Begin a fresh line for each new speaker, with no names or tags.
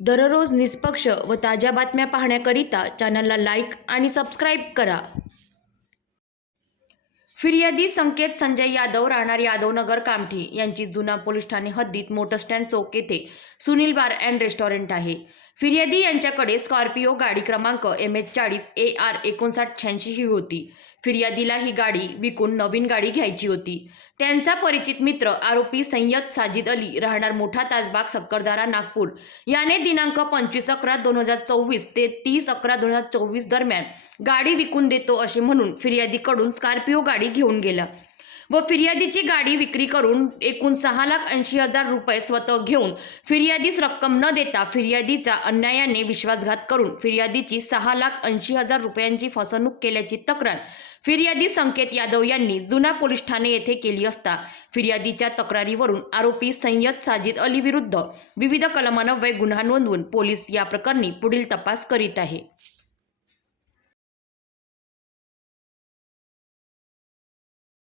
दररोज निष्पक्ष व ताज्या बातम्या पाहण्याकरिता चॅनलला लाईक आणि सबस्क्राईब करा. फिर्यादी संकेत संजय यादव राहणार यादवनगर कामठी. यांची जुना पोलीस ठाणे हद्दीत मोटर स्टँड चौक येथे सुनील बार अँड रेस्टॉरंट आहे. फिर्यादी यांच्याकडे स्कॉर्पिओ गाडी क्रमांक एम एच चाळीस ए आर एकोणसाठ शहाऐंशी ही होती. फिर्यादीला ही गाडी विकून नवीन गाडी घ्यायची होती. त्यांचा परिचित मित्र आरोपी सय्यद साजिद अली राहणार मोठा ताजबाग सक्करदारा नागपूर. याने दिनांक पंचवीस अकरा दोन हजार चोवीस ते तीस अकरा दोन हजार चोवीस दरम्यान गाडी विकून देतो असे म्हणून फिर्यादीकडून स्कॉर्पिओ गाडी घेऊन गेला. व फिर्यादीची गाडी विक्री करून एकूण सहा लाख ऐंशी हजार रुपये स्वतः घेऊन फिर्यादीस रक्कम न देता फिर्यादीचा अन्यायाने विश्वासघात करून फिर्यादीची सहा लाख ऐंशी हजार रुपयांची फसवणूक केल्याची तक्रार फिर्यादी संकेत यादव यांनी जुना पोलीस ठाणे येथे केली असता फिर्यादीच्या तक्रारीवरून आरोपी सय्यद साजिद अली विरुद्ध विविध कलमान्वये गुन्हा नोंदवून पोलीस या प्रकरणी पुढील तपास करीत आहे.